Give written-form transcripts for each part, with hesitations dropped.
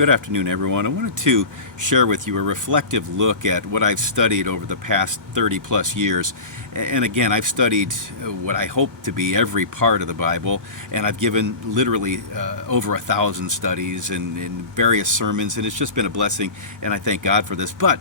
Good afternoon, everyone. I wanted to share with you a reflective look at what I've studied over the past 30 plus years. And again, I've studied what I hope to be every part of the Bible, and I've given literally over 1,000 studies and various sermons, and it's just been a blessing, and I thank God for this. But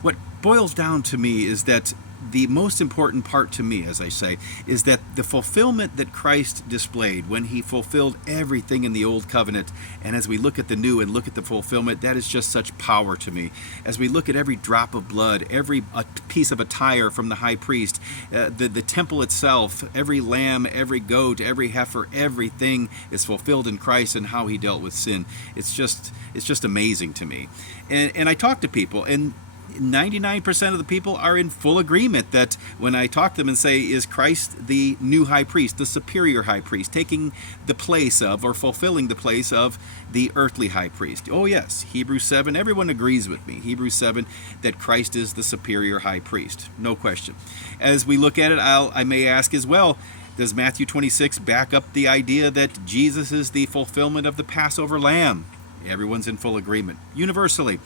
what boils down to me is that the most important part to me, as I say, is that the fulfillment that Christ displayed when he fulfilled everything in the old covenant, and as we look at the new and look at the fulfillment, that is just such power to me. As we look at every drop of blood, every piece of attire from the high priest, the temple itself, every lamb, every goat, every heifer, everything is fulfilled in Christ and how he dealt with sin. It's just amazing to me. And I talk to people, and 99% of the people are in full agreement that when I talk to them and say, is Christ the new high priest, the superior high priest, taking the place of or fulfilling the place of the earthly high priest? Oh yes, Hebrews 7, everyone agrees with me. Hebrews 7, that Christ is the superior high priest, no question. As we look at it, I may ask as well, does Matthew 26 back up the idea that Jesus is the fulfillment of the Passover lamb? Everyone's in full agreement, universally.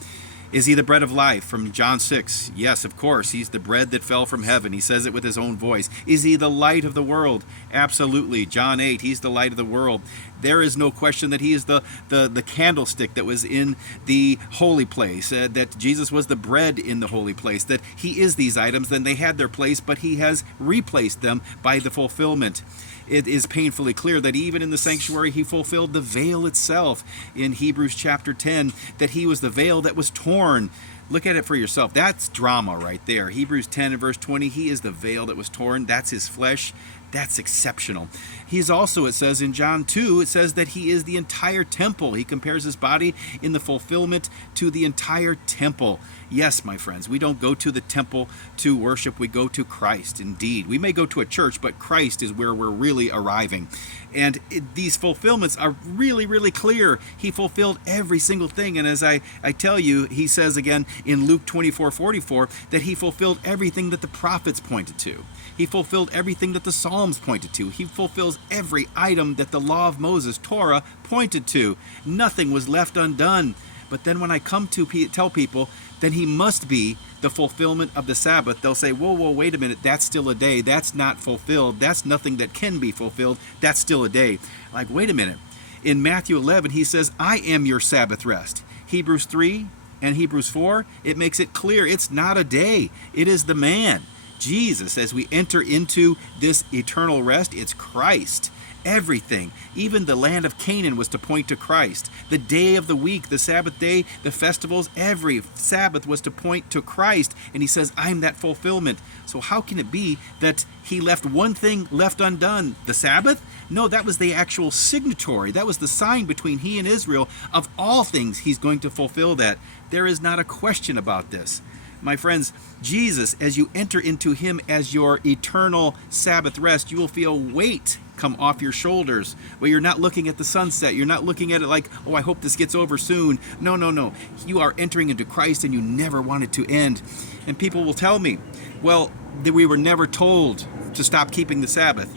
Is he the bread of life from John 6? Yes, of course. He's the bread that fell from heaven. He says it with his own voice. Is he the light of the world? Absolutely. John 8, he's the light of the world. There is no question that he is the candlestick that was in the holy place, that Jesus was the bread in the holy place, that he is these items, then they had their place, but he has replaced them by the fulfillment. It is painfully clear that even in the sanctuary he fulfilled the veil itself in Hebrews chapter 10, that he was the veil that was torn. Look at it for yourself. That's drama right there. Hebrews 10 and verse 20, he is the veil that was torn. That's his flesh. That's exceptional. He's also, it says in John 2, it says that he is the entire temple. He compares his body in the fulfillment to the entire temple. Yes, my friends, we don't go to the temple to worship. We go to Christ, indeed. We may go to a church, but Christ is where we're really arriving. And these fulfillments are really, really clear. He fulfilled every single thing. And as I tell you, he says again in Luke 24:44 that he fulfilled everything that the prophets pointed to. He fulfilled everything that the Psalms pointed to. He fulfills every item that the law of Moses, Torah, pointed to. Nothing was left undone. But then when I come to tell people, then he must be the fulfillment of the Sabbath, they'll say, whoa, wait a minute, that's still a day. That's not fulfilled. That's nothing that can be fulfilled. That's still a day. Like, wait a minute. In Matthew 11, he says, I am your Sabbath rest. Hebrews 3 and Hebrews 4, it makes it clear it's not a day. It is the man, Jesus. As we enter into this eternal rest, it's Christ. Everything, even the land of Canaan, was to point to Christ. The day of the week, the Sabbath day, the festivals, every Sabbath was to point to Christ. And he says, I'm that fulfillment. So how can it be that he left one thing left undone? The Sabbath? No, that was the actual signatory. That was the sign between he and Israel. Of all things, he's going to fulfill that. There is not a question about this. My friends, Jesus, as you enter into him as your eternal Sabbath rest, you will feel weight come off your shoulders, where you're not looking at the sunset. You're not looking at it like, oh, I hope this gets over soon. No. You are entering into Christ and you never want it to end. And people will tell me, well, that we were never told to stop keeping the Sabbath.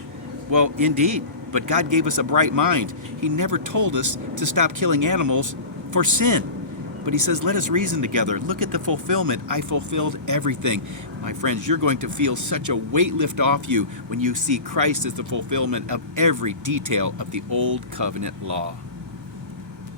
Well, indeed, but God gave us a bright mind. He never told us to stop killing animals for sin. But he says, let us reason together. Look at the fulfillment. I fulfilled everything. My friends, you're going to feel such a weight lift off you when you see Christ as the fulfillment of every detail of the old covenant law.